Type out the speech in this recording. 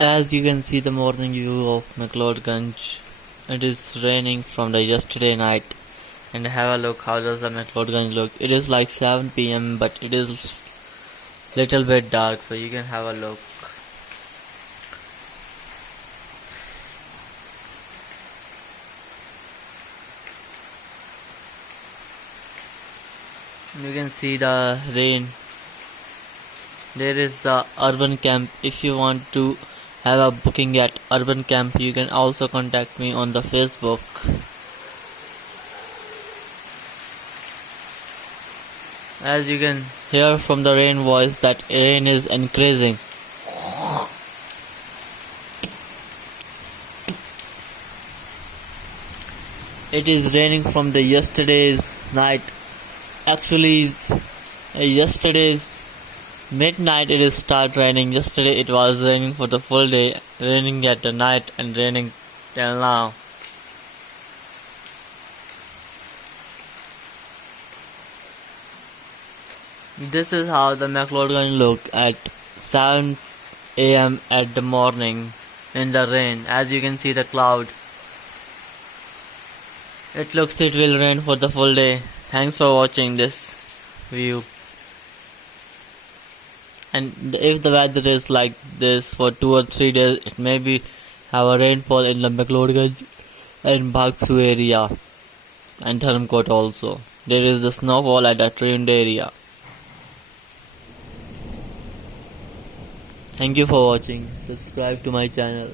As you can see the morning view of Mcleodganj, it is raining from the yesterday night. And have a look how does the Mcleodganj look. It is like 7 p.m. but it is little bit dark, so you can have a look. You can see the rain. There is the urban camp. If you want to have a booking at urban camp, you can also contact me on the Facebook. As you can hear from the rain voice that rain is increasing. It is raining from the yesterday's night. Actually, yesterday's midnight it is start raining. Yesterday it was raining for the full day, raining at the night and raining till now. This is how the Mcleodganj look at 7 a.m. at the morning in the rain. As you can see the cloud. It looks it will rain for the full day. Thanks for watching this view. And if the weather is like this for 2 or 3 days, it may be have a rainfall in the Mcleodganj and Bhagsu area and Dharmkot also. There is the snowfall at the trained area. Thank you for watching. Subscribe to my channel.